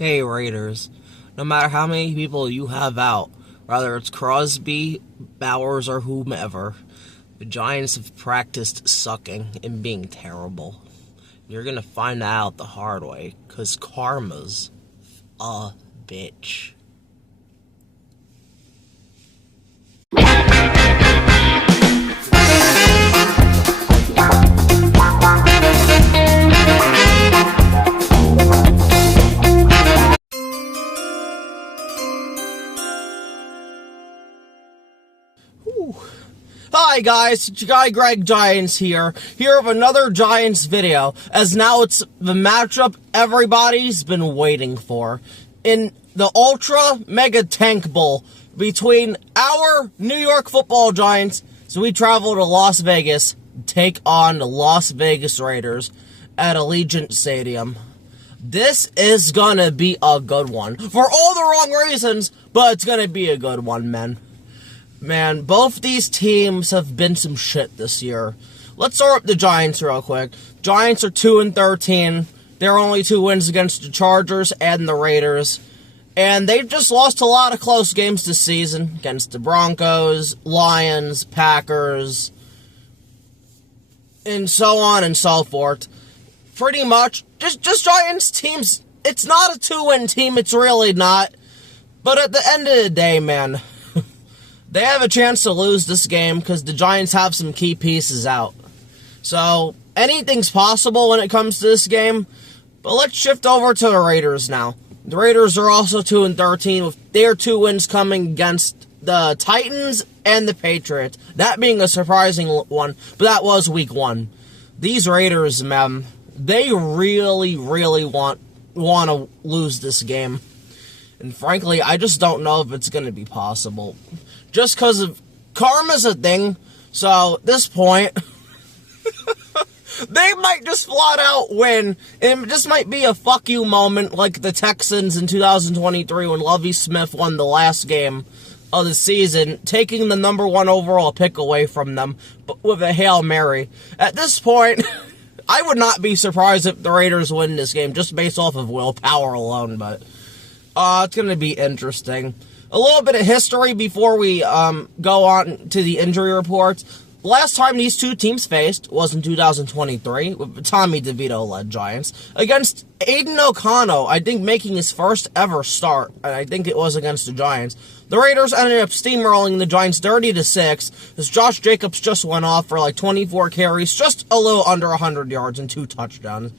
Hey Raiders, no matter how many people you have out, whether it's Crosby, Bowers, or whomever, the Giants have practiced sucking and being terrible. You're gonna find out the hard way, cause karma's a bitch. Hi guys, it's your guy Greg Giants here with another Giants video, as now it's the matchup everybody's been waiting for. In the Ultra Mega Tank Bowl between our New York Football Giants, so we travel to Las Vegas, take on the Las Vegas Raiders at Allegiant Stadium. This is gonna be a good one. For all the wrong reasons, but it's gonna be a good one, man. Man, both these teams have been some shit this year. Let's start with the Giants real quick. Giants are 2-13. Their only 2 wins against the Chargers and the Raiders. And they've just lost a lot of close games this season against the Broncos, Lions, Packers, and so on and so forth. Pretty much, just Giants teams, it's not a 2-win team, it's really not. But at the end of the day, man, they have a chance to lose this game because the Giants have some key pieces out. So, anything's possible when it comes to this game. But let's shift over to the Raiders now. The Raiders are also 2-13 with their 2 wins coming against the Titans and the Patriots. That being a surprising one, but that was week 1. These Raiders, man, they really want to lose this game. And frankly, I just don't know if it's going to be possible. Just because of karma's a thing, so at this point, they might just flat out win. And this might be a fuck you moment like the Texans in 2023 when Lovie Smith won the last game of the season, taking the number 1 overall pick away from them but with a Hail Mary. At this point, I would not be surprised if the Raiders win this game just based off of willpower alone, but it's going to be interesting. A little bit of history before we go on to the injury reports. Last time these 2 teams faced was in 2023 with the Tommy DeVito-led Giants against Aiden O'Connell, I think making his first ever start, and I think it was against the Giants. The Raiders ended up steamrolling the Giants 30-6 as Josh Jacobs just went off for like 24 carries, just a little under 100 yards and 2 touchdowns.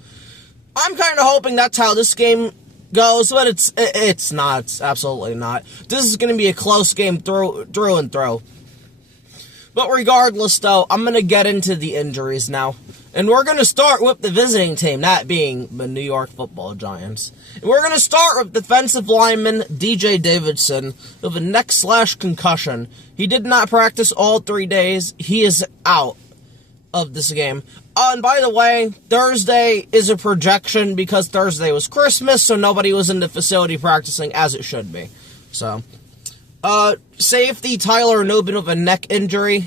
I'm kind of hoping that's how this game goes, but it's not. It's absolutely not. This is going to be a close game through and through. But regardless, though, I'm going to get into the injuries now. And we're going to start with the visiting team, that being the New York Football Giants. And we're going to start with defensive lineman DJ Davidson with a neck/concussion. He did not practice all 3 days. He is out of this game. And by the way, Thursday is a projection because Thursday was Christmas, so nobody was in the facility practicing as it should be. So, safety Tyler Nubin with a neck injury.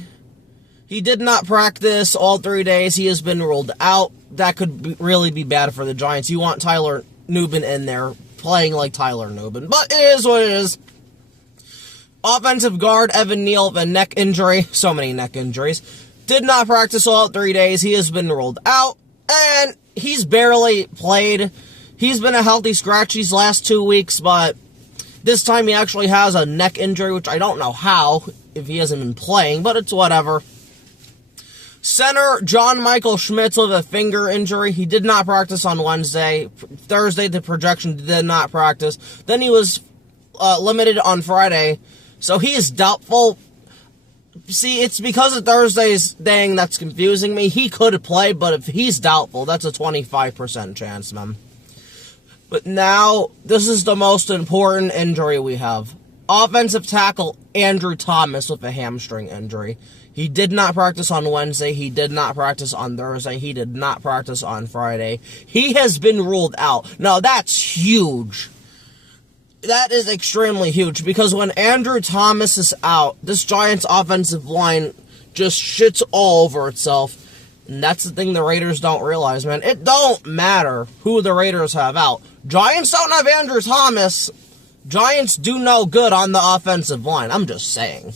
He did not practice all 3 days. He has been ruled out. That could really be bad for the Giants. You want Tyler Nubin in there playing like Tyler Nubin, but it is what it is. Offensive guard Evan Neal with a neck injury. So many neck injuries. Did not practice all 3 days. He has been ruled out, and he's barely played. He's been a healthy scratch these last 2 weeks, but this time he actually has a neck injury, which I don't know how, if he hasn't been playing, but it's whatever. Center John Michael Schmitz with a finger injury. He did not practice on Wednesday. Thursday, the projection did not practice. Then he was limited on Friday, so he is doubtful. See, it's because of Thursday's thing that's confusing me. He could play, but if he's doubtful, that's a 25% chance, man. But now, this is the most important injury we have. Offensive tackle Andrew Thomas with a hamstring injury. He did not practice on Wednesday. He did not practice on Thursday. He did not practice on Friday. He has been ruled out. Now, that's huge. That is extremely huge, because when Andrew Thomas is out, this Giants offensive line just shits all over itself. And that's the thing the Raiders don't realize, man. It don't matter who the Raiders have out. Giants don't have Andrew Thomas. Giants do no good on the offensive line. I'm just saying.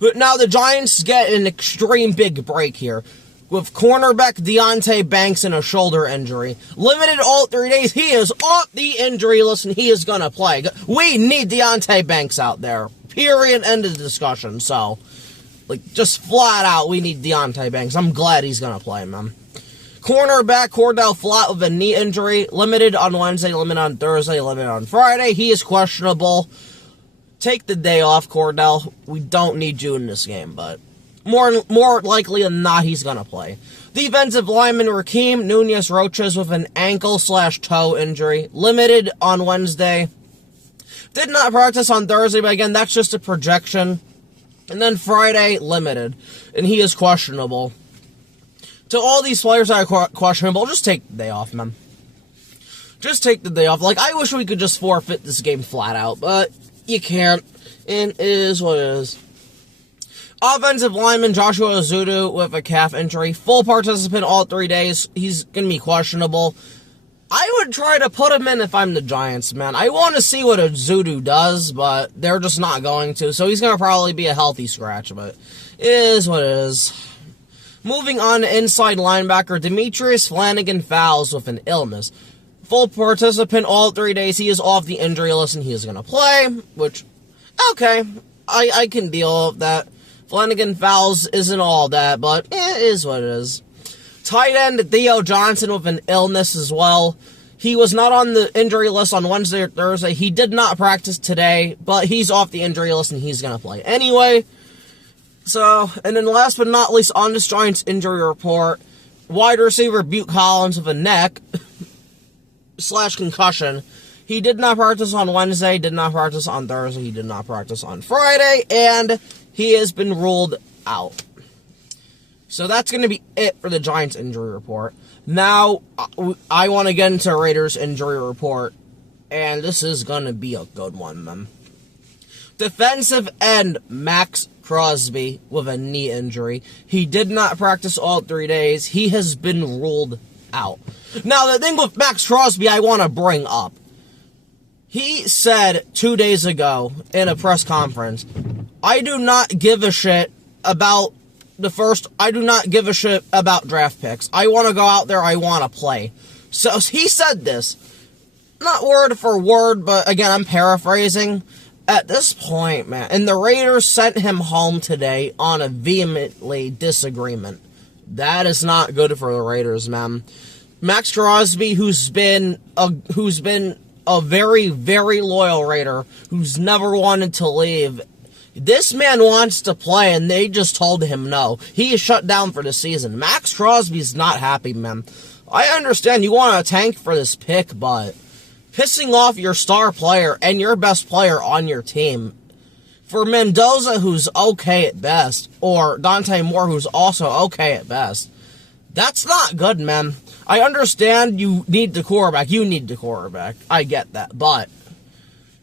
But now the Giants get an extreme big break here. With cornerback Deonte Banks in a shoulder injury. Limited all 3 days. He is off the injury list and he is going to play. We need Deonte Banks out there. Period. End of discussion. So, just flat out, we need Deonte Banks. I'm glad he's going to play, man. Cornerback Cordell Flott with a knee injury. Limited on Wednesday, limited on Thursday, limited on Friday. He is questionable. Take the day off, Cordell. We don't need you in this game, but more likely than not, he's going to play. Defensive lineman Rakeem Nunez-Roches with an ankle/toe injury. Limited on Wednesday. Did not practice on Thursday, but again, that's just a projection. And then Friday, limited. And he is questionable. To all these players that are questionable, just take the day off, man. Just take the day off. I wish we could just forfeit this game flat out, but you can't. And it is what it is. Offensive lineman Joshua Ezeudu with a calf injury. Full participant all 3 days. He's going to be questionable. I would try to put him in if I'm the Giants, man. I want to see what Ezeudu does, but they're just not going to. So he's going to probably be a healthy scratch, but it is what it is. Moving on to inside linebacker Demetrius Flannigan-Fowles with an illness. Full participant all 3 days. He is off the injury list and he is going to play, which, okay, I can deal with that. Flannigan-Fowles isn't all that, but it is what it is. Tight end Theo Johnson with an illness as well. He was not on the injury list on Wednesday or Thursday. He did not practice today, but he's off the injury list and he's going to play anyway. So, and then last but not least, on this Giants injury report, wide receiver Butte Collins with a neck / concussion. He did not practice on Wednesday, did not practice on Thursday, he did not practice on Friday, and he has been ruled out. So that's going to be it for the Giants injury report. Now, I want to get into Raiders injury report, and this is going to be a good one, man. Defensive end Maxx Crosby with a knee injury. He did not practice all 3 days. He has been ruled out. Now, the thing with Maxx Crosby I want to bring up. He said 2 days ago in a press conference, I do not give a shit about I do not give a shit about draft picks. I want to go out there, I want to play. So he said this, not word for word, but again, I'm paraphrasing. At this point, man, and the Raiders sent him home today on a vehemently disagreement. That is not good for the Raiders, man. Maxx Crosby, who's been a very, very loyal Raider, who's never wanted to leave. This man wants to play, and they just told him no. He is shut down for the season. Maxx Crosby's not happy, man. I understand you want to tank for this pick, but pissing off your star player and your best player on your team for Mendoza, who's okay at best, or Dante Moore, who's also okay at best, that's not good, man. I understand you need the quarterback. You need the quarterback. I get that, but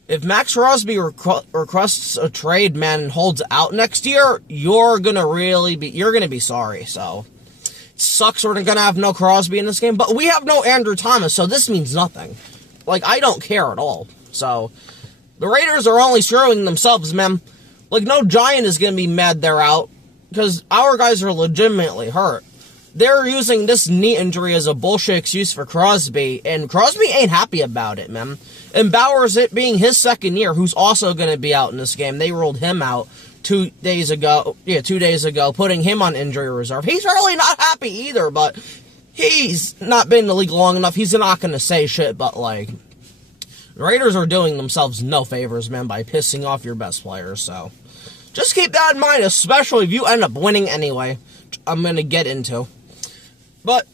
if Maxx Crosby requests a trade, man, and holds out next year, you're gonna be sorry. So it sucks we're gonna have no Crosby in this game, but we have no Andrew Thomas, so this means nothing. I don't care at all. So the Raiders are only screwing themselves, man. No Giant is gonna be mad they're out because our guys are legitimately hurt. They're using this knee injury as a bullshit excuse for Crosby, and Crosby ain't happy about it, man. And Bowers, it being his second year, who's also going to be out in this game, they ruled him out 2 days ago, putting him on injury reserve. He's really not happy either, but he's not been in the league long enough. He's not going to say shit, but, the Raiders are doing themselves no favors, man, by pissing off your best players, so just keep that in mind, especially if you end up winning anyway, which I'm going to get into. But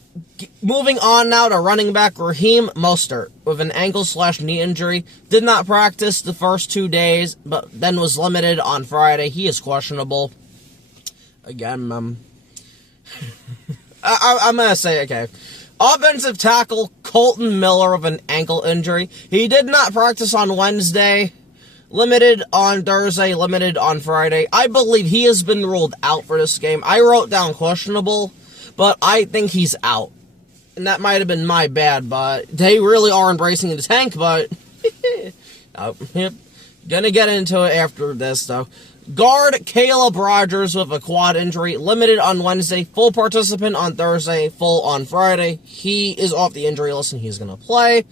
moving on now to running back Raheem Mostert with an ankle/knee injury. Did not practice the first 2 days, but then was limited on Friday. He is questionable. Again, I'm going to say, okay. Offensive tackle Colton Miller with an ankle injury. He did not practice on Wednesday. Limited on Thursday, limited on Friday. I believe he has been ruled out for this game. I wrote down questionable. but I think he's out. And that might have been my bad, but they really are embracing the tank, but gonna get into it after this, though. Guard Caleb Rogers with a quad injury, limited on Wednesday, full participant on Thursday, full on Friday. He is off the injury list and he's gonna play.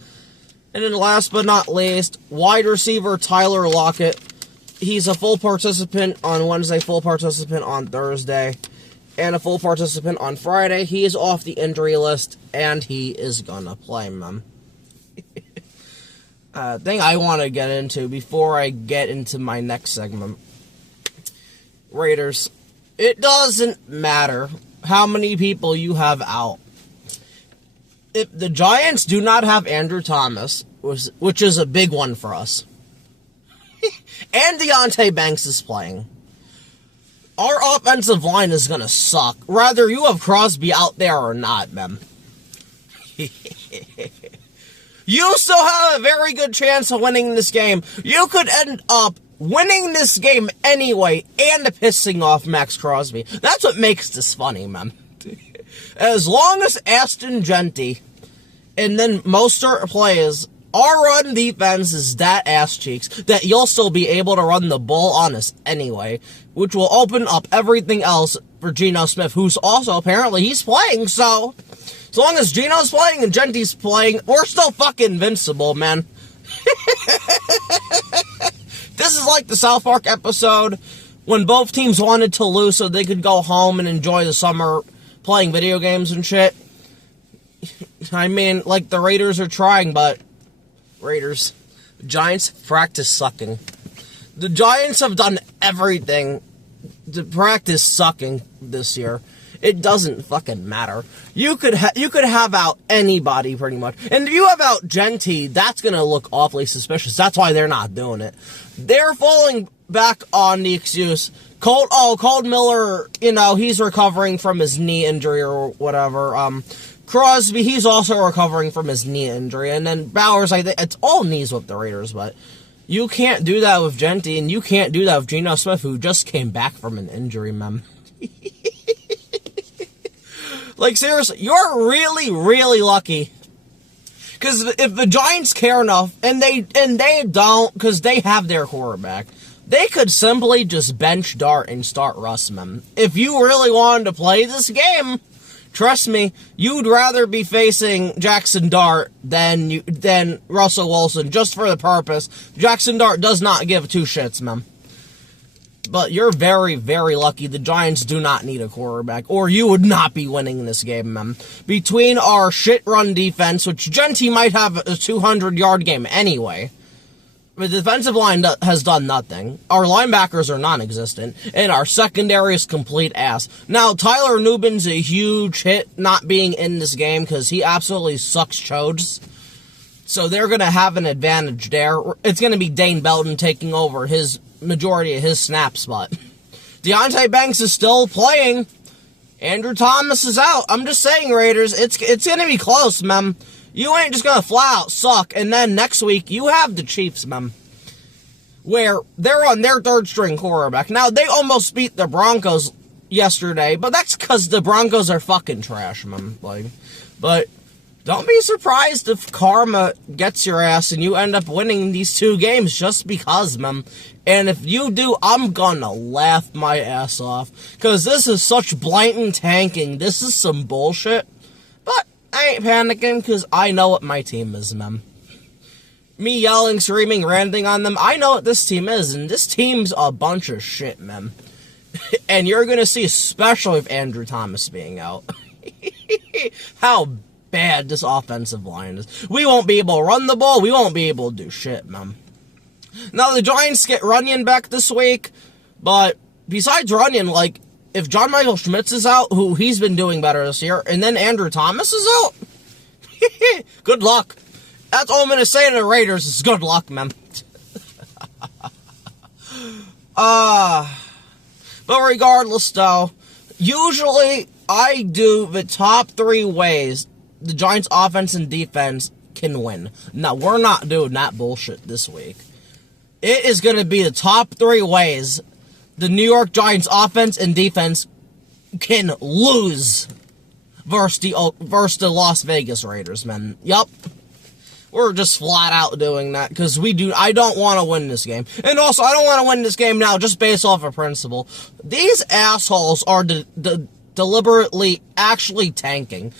And then last but not least, wide receiver Tyler Lockett. He's a full participant on Wednesday, full participant on Thursday, and a full participant on Friday. He is off the injury list, and he is gonna play, man. Thing I want to get into before I get into my next segment. Raiders, it doesn't matter how many people you have out. If the Giants do not have Andrew Thomas, which is a big one for us, and Deonte Banks is playing, our offensive line is going to suck. Whether you have Crosby out there or not, man. You still have a very good chance of winning this game. You could end up winning this game anyway and pissing off Max Crosby. That's what makes this funny, man. As long as Ashton Jeanty and then Mostert plays, our run defense is that ass cheeks that you'll still be able to run the ball on us anyway, which will open up everything else for Geno Smith, who's also apparently he's playing, so as long as Geno's playing and Jeanty's playing, we're still fucking invincible, man. This is like the South Park episode when both teams wanted to lose so they could go home and enjoy the summer playing video games and shit. I mean, like, the Raiders are trying, but Raiders, Giants practice sucking. The Giants have done everything to practice sucking this year. It doesn't fucking matter. You could have out anybody pretty much, and if you have out Jeanty, that's gonna look awfully suspicious. That's why they're not doing it. They're falling back on the excuse. Colt Miller, you know, he's recovering from his knee injury or whatever. Crosby, he's also recovering from his knee injury. And then Bowers, I think it's all knees with the Raiders, but you can't do that with Jeanty, and you can't do that with Geno Smith, who just came back from an injury, man. Like, seriously, you're really, really lucky. Because if the Giants care enough, and they don't, because they have their quarterback, they could simply just bench Dart and start Russ, man. If you really wanted to play this game, trust me, you'd rather be facing Jackson Dart than Russell Wilson, just for the purpose. Jackson Dart does not give two shits, man. But you're very, very lucky the Giants do not need a quarterback, or you would not be winning this game, man. Between our shit run defense, which Jeanty might have a 200-yard game anyway, the defensive line has done nothing. Our linebackers are non-existent, and our secondary is complete ass. Now, Tyler Nubin's a huge hit not being in this game because he absolutely sucks chodes. So they're going to have an advantage there. It's going to be Dane Belton taking over his majority of his snaps, but Deonte Banks is still playing. Andrew Thomas is out. I'm just saying, Raiders, it's going to be close, man. You ain't just going to flat out suck, and then next week, you have the Chiefs, man, where they're on their third-string quarterback. Now, they almost beat the Broncos yesterday, but that's because the Broncos are fucking trash, man. Like, but don't be surprised if karma gets your ass and you end up winning these two games just because, man. And if you do, I'm gonna laugh my ass off, because this is such blatant tanking. This is some bullshit. But I ain't panicking, because I know what my team is, man. Me yelling, screaming, ranting on them, I know what this team is, and this team's a bunch of shit, man. And you're gonna see, especially with Andrew Thomas being out, how bad this offensive line is. We won't be able to run the ball, we won't be able to do shit, man. Now, the Giants get Runyon back this week, but besides Runyon, like, if John Michael Schmitz is out, who he's been doing better this year, and then Andrew Thomas is out, good luck. That's all I'm going to say to the Raiders is good luck, man. But regardless, though, usually I do the top 3 ways the Giants' offense and defense can win. Now, we're not doing that bullshit this week. It is going to be the top 3 ways the New York Giants offense and defense can lose versus the Las Vegas Raiders, man. Yup. We're just flat out doing that because I don't want to win this game. And also, I don't want to win this game now just based off of principle. These assholes are deliberately actually tanking.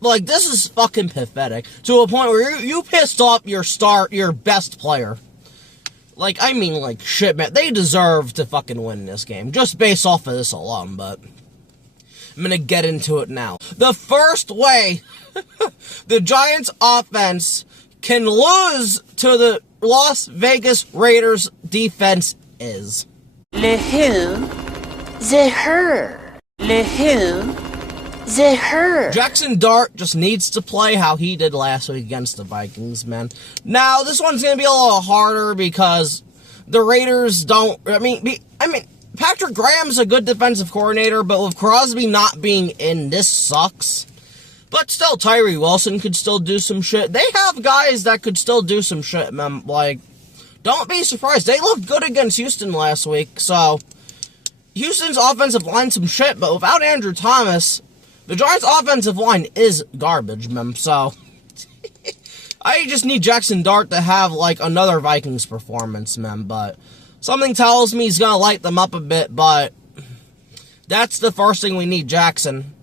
Like, this is fucking pathetic. To a point where you pissed off your best player. Like, I mean, like, shit, man. They deserve to fucking win this game. Just based off of this alone, but I'm gonna get into it now. The first way the Giants offense can lose to the Las Vegas Raiders defense is le who, the her. Le who, the her. Jackson Dart just needs to play how he did last week against the Vikings, man. Now, this one's gonna be a little harder because the Raiders don't, I mean, Patrick Graham's a good defensive coordinator, but with Crosby not being in, this sucks. But still, Tyree Wilson could still do some shit. They have guys that could still do some shit, man. Like, don't be surprised. They looked good against Houston last week, so Houston's offensive line some shit, but without Andrew Thomas, the Giants' offensive line is garbage, man. So I just need Jackson Dart to have, like, another Vikings performance, man. But something tells me he's gonna light them up a bit, but that's the first thing we need, Jackson.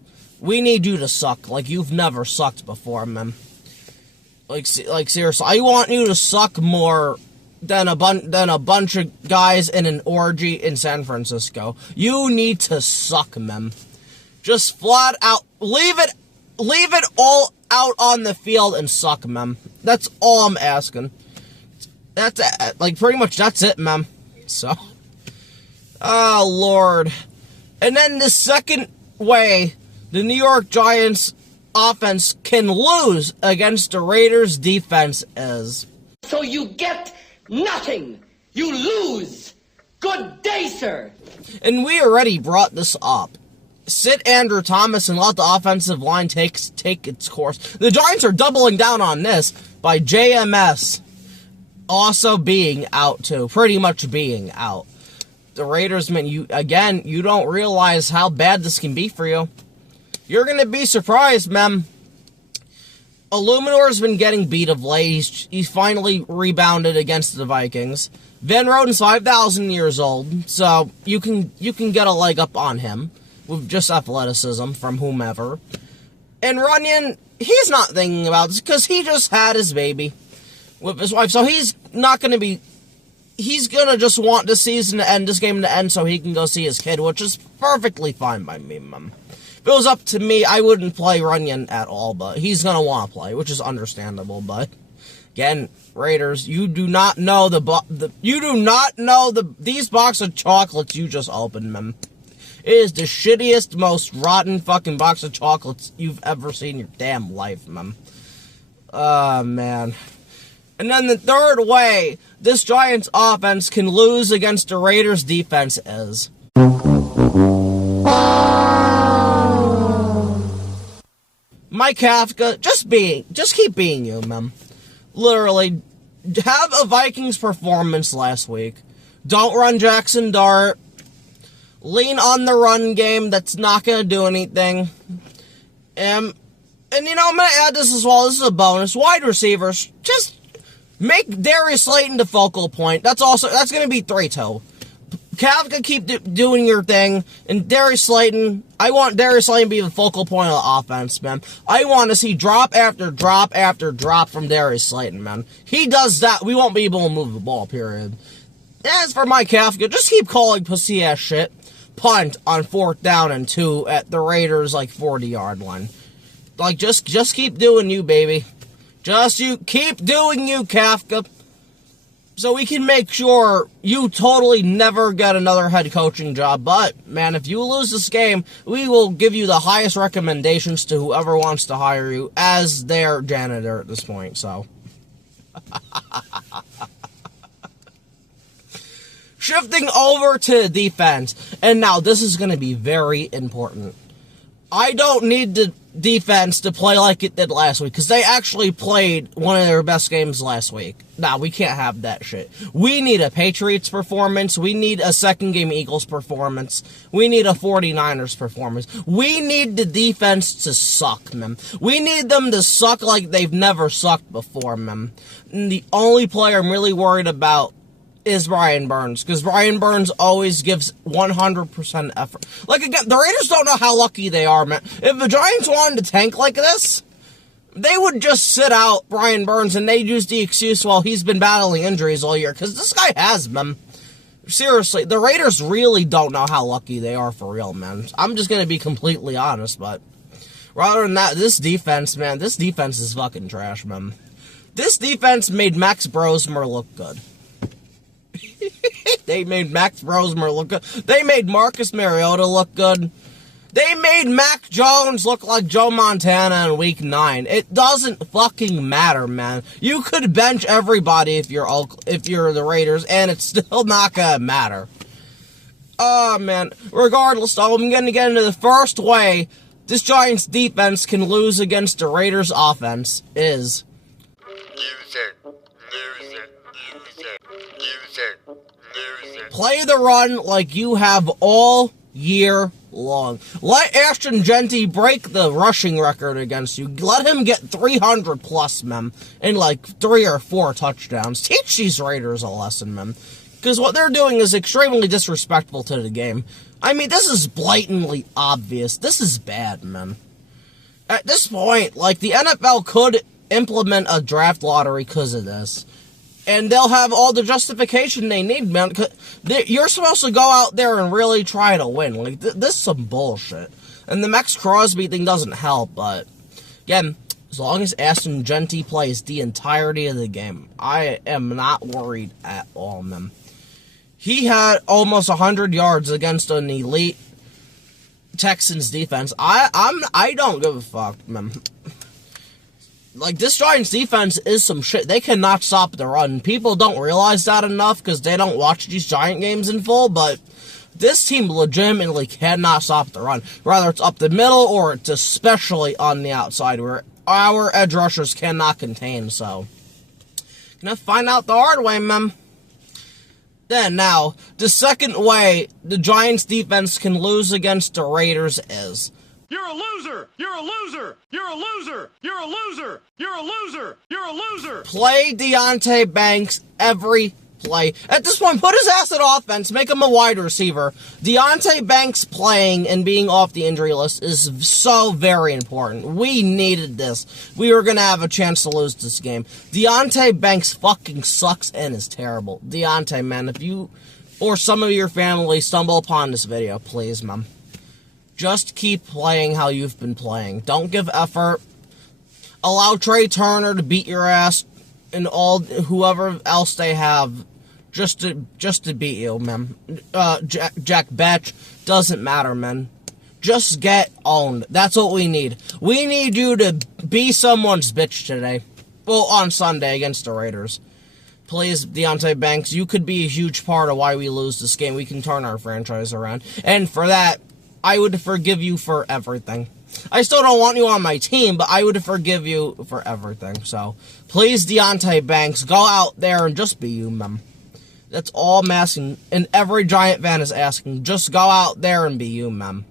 We need you to suck like you've never sucked before, man. Like seriously, I want you to suck more than a bunch of guys in an orgy in San Francisco. You need to suck, man. Just flat out leave it all out on the field and suck, man. That's all I'm asking. That's it. Like, pretty much that's it, man. So, oh Lord. And then the second way the New York Giants offense can lose against the Raiders defense is. So you get nothing. You lose. Good day, sir. And we already brought this up. Sit Andrew Thomas and let the offensive line take its course. The Giants are doubling down on this by JMS also being out too. Pretty much being out. The Raiders, man, you don't realize how bad this can be for you. You're going to be surprised, man. Illuminor's been getting beat of late. He's finally rebounded against the Vikings. Van Roten's 5,000 years old, so you can get a leg up on him with just athleticism from whomever. And Runyon, he's not thinking about this because he just had his baby with his wife, so he's not going to be... He's going to just want this season to end, this game to end, so he can go see his kid, which is perfectly fine by me, man. If it was up to me, I wouldn't play Runyon at all, but he's going to want to play, which is understandable, but again, Raiders, you do not know these box of chocolates you just opened, man. It is the shittiest, most rotten fucking box of chocolates you've ever seen in your damn life, man. Man. And then the third way this Giants offense can lose against the Raiders defense is Mike Kafka, just keep being you, man. Literally, have a Vikings performance last week. Don't run Jackson Dart. Lean on the run game. That's not going to do anything. And you know, I'm going to add this as well. This is a bonus. Wide receivers, just make Darius Slayton the focal point. That's going to be 3-2. Kafka, keep doing your thing, and Darius Slayton, I want Darius Slayton to be the focal point of the offense, man. I want to see drop after drop after drop from Darius Slayton, man. He does that, we won't be able to move the ball, period. As for Mike Kafka, just keep calling pussy-ass shit. Punt on 4th down and 2 at the Raiders, 40-yard line. Just keep doing you, baby. Keep doing you, Kafka. So we can make sure you totally never get another head coaching job. But, man, if you lose this game, we will give you the highest recommendations to whoever wants to hire you as their janitor at this point, so. Shifting over to defense. And now, this is going to be very important. I don't need to defense to play like it did last week, because they actually played one of their best games last week. Nah, we can't have that shit. We need a Patriots performance. We need a second game Eagles performance. We need a 49ers performance. We need the defense to suck, man. We need them to suck like they've never sucked before, man. And the only player I'm really worried about is Brian Burns, because Brian Burns always gives 100% effort. Like, again, the Raiders don't know how lucky they are, man. If the Giants wanted to tank like this, they would just sit out Brian Burns, and they'd use the excuse, well, he's been battling injuries all year, because this guy has, man. Seriously, the Raiders really don't know how lucky they are for real, man. I'm just gonna be completely honest, but rather than that, this defense, man, this defense is fucking trash, man. This defense made Max Brosmer look good. They made Max Brosmer look good. They made Marcus Mariota look good. They made Mac Jones look like Joe Montana in Week 9. It doesn't fucking matter, man. You could bench everybody if you're the Raiders, and it's still not gonna matter. Oh, man. Regardless, though, I'm gonna get into the first way this Giants defense can lose against the Raiders offense is... Play the run like you have all year long. Let Ashton Jeanty break the rushing record against you. Let him get 300 plus, man, and like 3 or 4 touchdowns. Teach these Raiders a lesson, man. Because what they're doing is extremely disrespectful to the game. I mean, this is blatantly obvious. This is bad, man. At this point, like, the NFL could implement a draft lottery because of this. And they'll have all the justification they need, man. You're supposed to go out there and really try to win. Like, this is some bullshit. And the Max Crosby thing doesn't help, but... Again, as long as Ashton Jeanty plays the entirety of the game, I am not worried at all, man. He had almost 100 yards against an elite Texans defense. I don't give a fuck, man. Like, this Giants defense is some shit. They cannot stop the run. People don't realize that enough because they don't watch these Giant games in full, but this team legitimately cannot stop the run. Whether it's up the middle or it's especially on the outside where our edge rushers cannot contain, so. Gonna find out the hard way, man. Then, now, the second way the Giants defense can lose against the Raiders is... You're a loser! You're a loser! You're a loser! You're a loser! You're a loser! You're a loser! Play Deonte Banks every play. At this point, put his ass at offense. Make him a wide receiver. Deonte Banks playing and being off the injury list is so very important. We needed this. We were going to have a chance to lose this game. Deonte Banks fucking sucks and is terrible. Deonte, man, if you or some of your family stumble upon this video, please, man. Just keep playing how you've been playing. Don't give effort. Allow Trey Turner to beat your ass and all whoever else they have just to beat you, man. Jack Batch doesn't matter, man. Just get owned. That's what we need. We need you to be someone's bitch today. Well, on Sunday against the Raiders. Please, Deonte Banks, you could be a huge part of why we lose this game. We can turn our franchise around. And for that, I would forgive you for everything. I still don't want you on my team, but I would forgive you for everything. So, please, Deonte Banks, go out there and just be you, man. That's all I'm asking. And every Giant fan is asking. Just go out there and be you, man.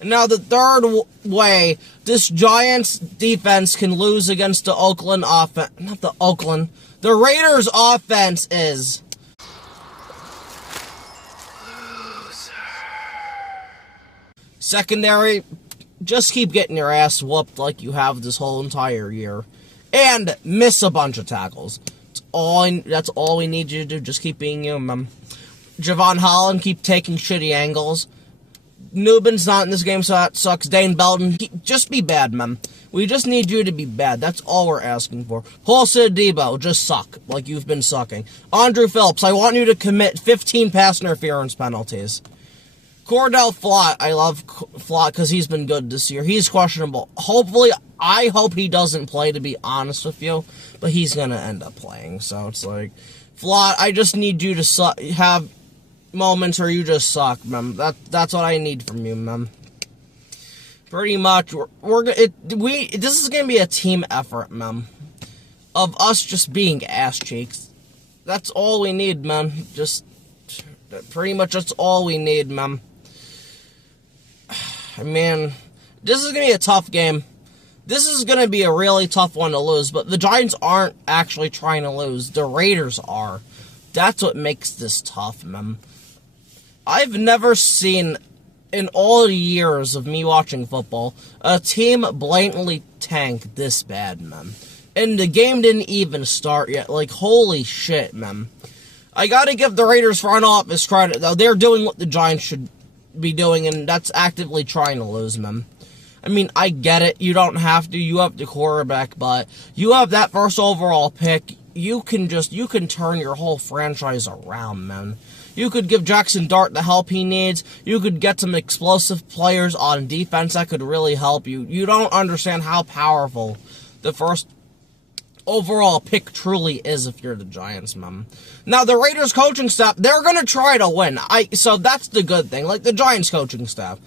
And now the third way this Giants defense can lose against the Oakland offense. Not the Oakland. The Raiders offense is... Secondary, just keep getting your ass whooped like you have this whole entire year. And miss a bunch of tackles. That's all we need you to do. Just keep being you, man. Javon Holland, keep taking shitty angles. Nubin's not in this game, so that sucks. Dane Belton, just be bad, man. We just need you to be bad. That's all we're asking for. Paul Debo, just suck like you've been sucking. Andrew Phillips, I want you to commit 15 pass interference penalties. Cordell Flott, I love Flott because he's been good this year. He's questionable. Hopefully, I hope he doesn't play, to be honest with you. But he's going to end up playing. So it's like, Flott, I just need you to have moments where you just suck, man. That's what I need from you, man. Pretty much, this is gonna be a team effort, man. Of us just being ass cheeks. That's all we need, man. Just, pretty much that's all we need, man. I mean, this is gonna be a tough game. This is gonna be a really tough one to lose, but the Giants aren't actually trying to lose. The Raiders are. That's what makes this tough, man. I've never seen, in all the years of me watching football, a team blatantly tank this bad, man. And the game didn't even start yet. Like, holy shit, man. I gotta give the Raiders front office credit, though. They're doing what the Giants should be doing, and that's actively trying to lose, man. I mean, I get it. You don't have to. You have the quarterback, but you have that first overall pick. You can turn your whole franchise around, man. You could give Jackson Dart the help he needs. You could get some explosive players on defense that could really help you. You don't understand how powerful the first overall pick truly is if you're the Giants, man. Now, the Raiders coaching staff, they're going to try to win. So that's the good thing. Like, the Giants coaching staff.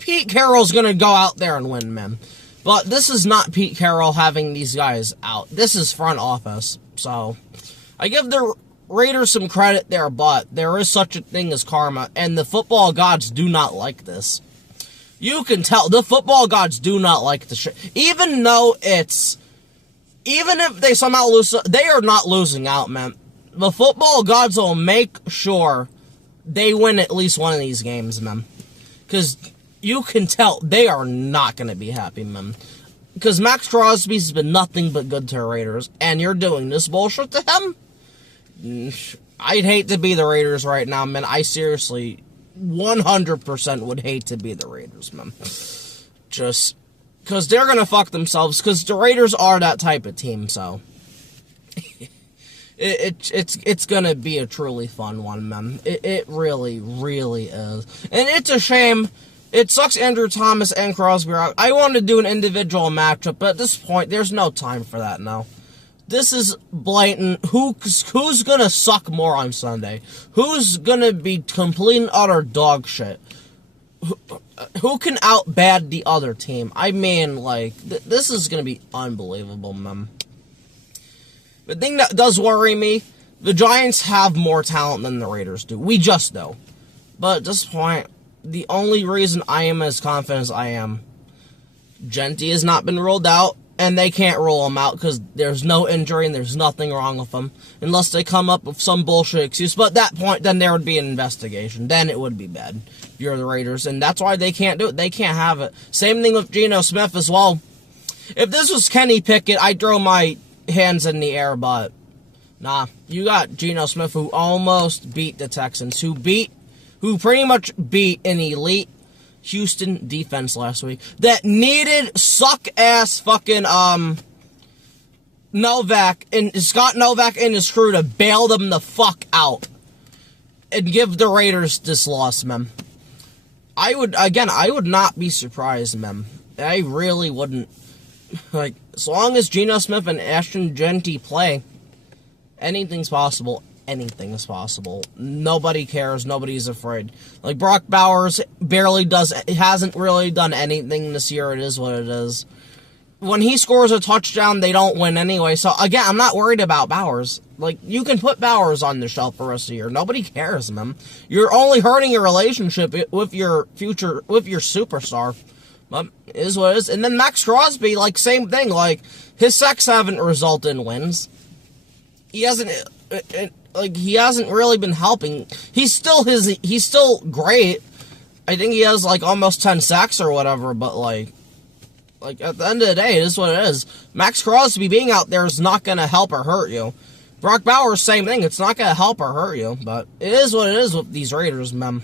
Pete Carroll's going to go out there and win, man. But this is not Pete Carroll having these guys out. This is front office. So, I give the Raiders some credit there, but there is such a thing as karma, and the football gods do not like this. You can tell, the football gods do not like the shit. Even if they somehow lose, they are not losing out, man. The football gods will make sure they win at least one of these games, man. Because you can tell they are not going to be happy, man. Because Max Crosby's been nothing but good to the Raiders, and you're doing this bullshit to him? I'd hate to be the Raiders right now, man. I seriously 100% would hate to be the Raiders, man. Just because they're going to fuck themselves, because the Raiders are that type of team, so it's going to be a truly fun one, man. It really, really is. And it's a shame. It sucks Andrew Thomas and Crosby are out. I wanted to do an individual matchup, but at this point, there's no time for that now. This is blatant. Who's gonna suck more on Sunday? Who's gonna be complete and utter dog shit? Who can out-bad the other team? I mean, like, this is gonna be unbelievable, man. The thing that does worry me, the Giants have more talent than the Raiders do. We just know. But at this point, the only reason I am as confident as I am, Genty has not been ruled out. And they can't rule him out because there's no injury and there's nothing wrong with him. Unless they come up with some bullshit excuse. But at that point, then there would be an investigation. Then it would be bad if you're the Raiders. And that's why they can't do it. They can't have it. Same thing with Geno Smith as well. If this was Kenny Pickett, I'd throw my hands in the air. But, nah. You got Geno Smith who almost beat the Texans. Who pretty much beat an elite Houston defense last week that needed suck-ass fucking, Novak and Scott Novak and his crew to bail them the fuck out and give the Raiders this loss, man. I would not be surprised, man. I really wouldn't. Like, as long as Geno Smith and Ashton Genty play, anything's possible. Anything is possible. Nobody cares. Nobody's afraid. Like, Brock Bowers hasn't really done anything this year. It is what it is. When he scores a touchdown, they don't win anyway. So, again, I'm not worried about Bowers. Like, you can put Bowers on the shelf for the rest of the year. Nobody cares, man. You're only hurting your relationship with your superstar. But it is what it is. And then Max Crosby, like, same thing. Like, his sacks haven't resulted in wins. He hasn't really been helping. He's still great. I think he has, like, almost 10 sacks or whatever, but, like, at the end of the day, it is what it is. Max Crosby being out there is not going to help or hurt you. Brock Bowers, same thing. It's not going to help or hurt you, but it is what it is with these Raiders, man.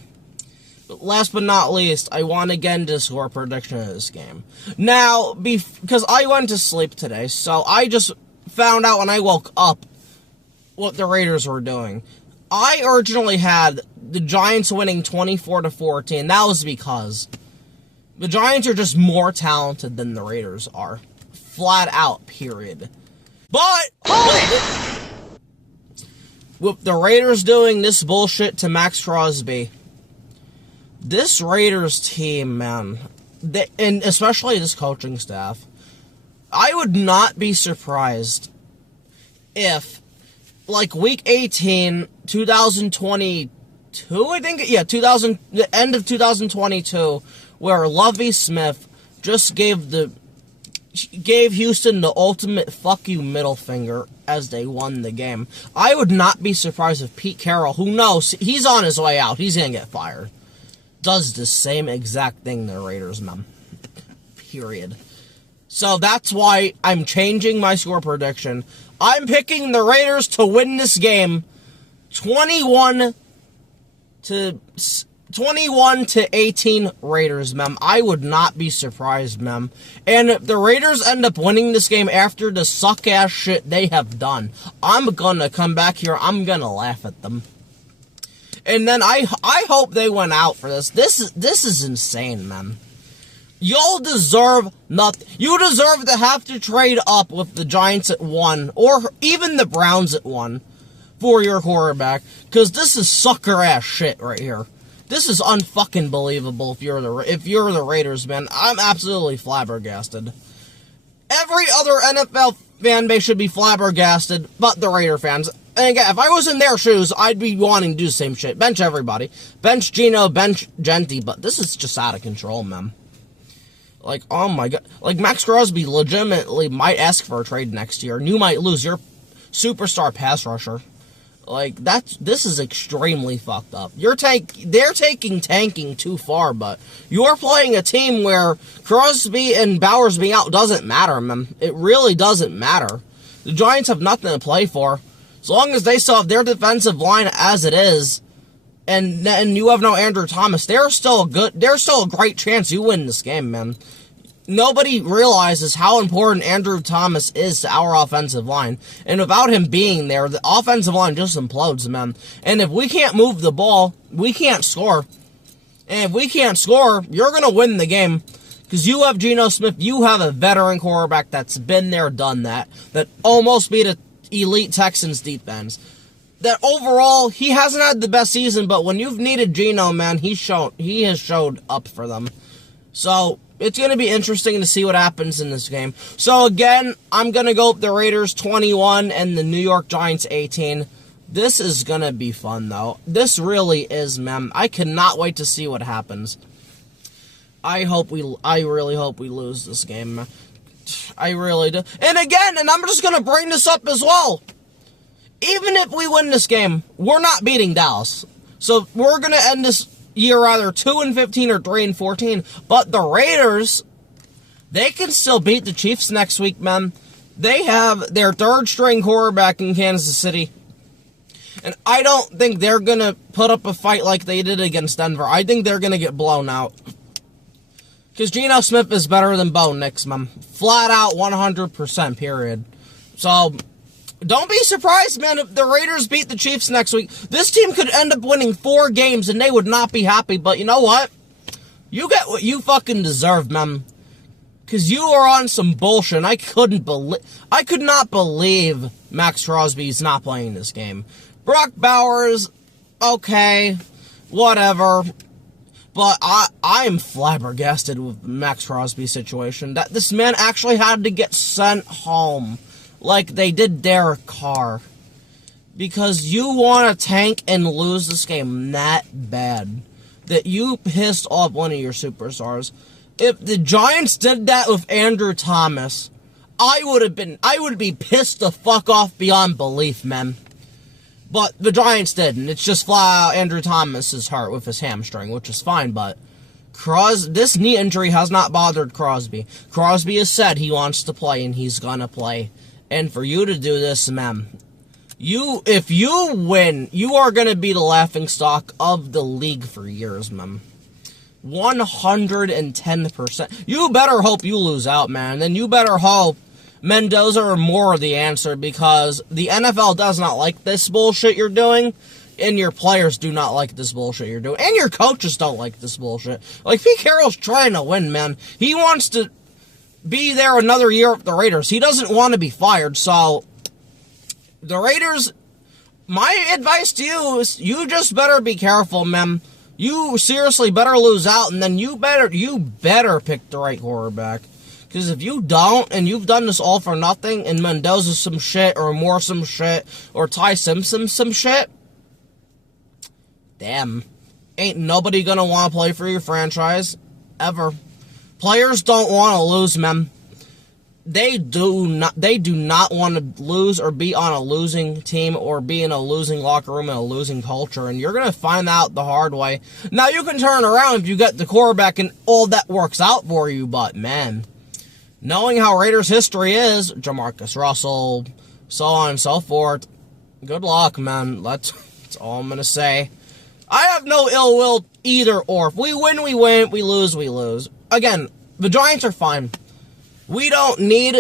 But last but not least, I want again to score a prediction of this game. Now, because I went to sleep today, so I just found out when I woke up what the Raiders were doing. I originally had the Giants winning 24-14. That was because the Giants are just more talented than the Raiders are. Flat out, period. But with the Raiders doing this bullshit to Max Crosby, this Raiders team, man, and especially this coaching staff, I would not be surprised if, like, week 18, 2022, I think, yeah, the end of 2022, where Lovie Smith just gave Houston the ultimate fuck you middle finger as they won the game. I would not be surprised if Pete Carroll, who knows, he's on his way out, he's gonna get fired, does the same exact thing to the Raiders, man. Period. So that's why I'm changing my score prediction. I'm picking the Raiders to win this game 21 to 18 Raiders, mem. I would not be surprised, mem. And if the Raiders end up winning this game after the suck-ass shit they have done, I'm gonna come back here, I'm gonna laugh at them. And then I hope they went out for this. This is insane, mem. Y'all deserve nothing. You deserve to have to trade up with the Giants at 1, or even the Browns at 1, for your quarterback, because this is sucker-ass shit right here. This is unfucking believable if you're the Raiders, man. I'm absolutely flabbergasted. Every other NFL fan base should be flabbergasted, but the Raider fans. And again, if I was in their shoes, I'd be wanting to do the same shit. Bench everybody. Bench Geno, bench Genty, but this is just out of control, man. Like, oh my god. Like, Max Crosby legitimately might ask for a trade next year, and you might lose your superstar pass rusher. Like, this is extremely fucked up. They're taking tanking too far, but you're playing a team where Crosby and Bowers being out doesn't matter, man. It really doesn't matter. The Giants have nothing to play for. As long as they still have their defensive line as it is, and you have no Andrew Thomas, there's still a great chance you win this game, man. Nobody realizes how important Andrew Thomas is to our offensive line. And without him being there, the offensive line just implodes, man. And if we can't move the ball, we can't score. And if we can't score, you're going to win the game. Because you have Geno Smith, you have a veteran quarterback that's been there, done that almost beat an elite Texans defense. That overall, he hasn't had the best season, but when you've needed Geno, man, he has showed up for them. So, it's going to be interesting to see what happens in this game. So, again, I'm going to go with the Raiders 21 and the New York Giants 18. This is going to be fun, though. This really is, man. I cannot wait to see what happens. I really hope we lose this game, man. I really do. And again, and I'm just going to bring this up as well. Even if we win this game, we're not beating Dallas. So, we're going to end this year either 2-15 or 3-14, but the Raiders, they can still beat the Chiefs next week, man. They have their third-string quarterback in Kansas City, and I don't think they're going to put up a fight like they did against Denver. I think they're going to get blown out. Because Geno Smith is better than Bo Nix, man. Flat out 100%, period. So, don't be surprised, man, if the Raiders beat the Chiefs next week. This team could end up winning 4 games, and they would not be happy. But you know what? You get what you fucking deserve, man. Because you are on some bullshit. I could not believe Max Crosby's not playing this game. Brock Bowers, okay, whatever. But I am flabbergasted with Max Crosby's situation. That this man actually had to get sent home. Like they did Derek Carr. Because you want to tank and lose this game that bad. That you pissed off one of your superstars. If the Giants did that with Andrew Thomas, I would be pissed the fuck off beyond belief, man. But the Giants didn't. It's just flat out Andrew Thomas is hurt with his hamstring, which is fine, but this knee injury has not bothered Crosby. Crosby has said he wants to play, and he's gonna play. And for you to do this, man, if you win, you are going to be the laughingstock of the league for years, man. 110%. You better hope you lose out, man. Then you better hope Mendoza or Moore are the answer, because the NFL does not like this bullshit you're doing, and your players do not like this bullshit you're doing, and your coaches don't like this bullshit. Like, Pete Carroll's trying to win, man. He wants to be there another year with the Raiders. He doesn't want to be fired, so the Raiders, my advice to you is you just better be careful, man. You seriously better lose out, and then you better pick the right quarterback. Because if you don't, and you've done this all for nothing, and Mendoza's some shit, or Moore some shit, or Ty Simpson some shit, damn, ain't nobody gonna want to play for your franchise, ever. Players don't want to lose, man. They do not want to lose or be on a losing team or be in a losing locker room and a losing culture, and you're going to find out the hard way. Now, you can turn around if you get the quarterback and all that works out for you, but, man, knowing how Raiders history is, Jamarcus Russell, so on and so forth, good luck, man. That's all I'm going to say. I have no ill will either or. If we win, we win. We lose, we lose. Again, the Giants are fine. We don't need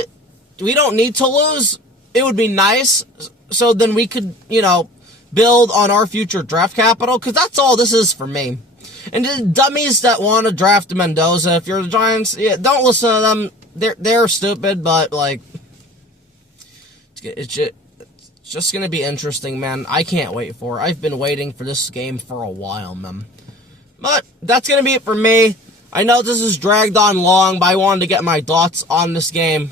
to lose. It would be nice, so then we could, build on our future draft capital, because that's all this is for me. And the dummies that want to draft Mendoza, if you're the Giants, yeah, don't listen to them. They're stupid, but, it's just going to be interesting, man. I can't wait for it. I've been waiting for this game for a while, man. But that's going to be it for me. I know this is dragged on long, but I wanted to get my thoughts on this game.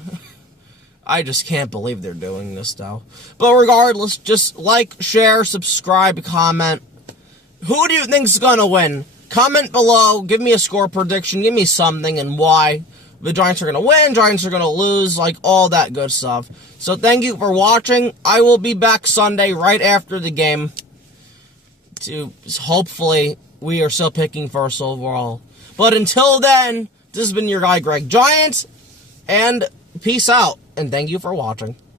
I just can't believe they're doing this, though. But regardless, just like, share, subscribe, comment. Who do you think's gonna win? Comment below, give me a score prediction, give me something and why. The Giants are gonna win, Giants are gonna lose, all that good stuff. So thank you for watching. I will be back Sunday right after the game to hopefully we are still picking first overall. But until then, this has been your guy, Greg Giants, and peace out, and thank you for watching.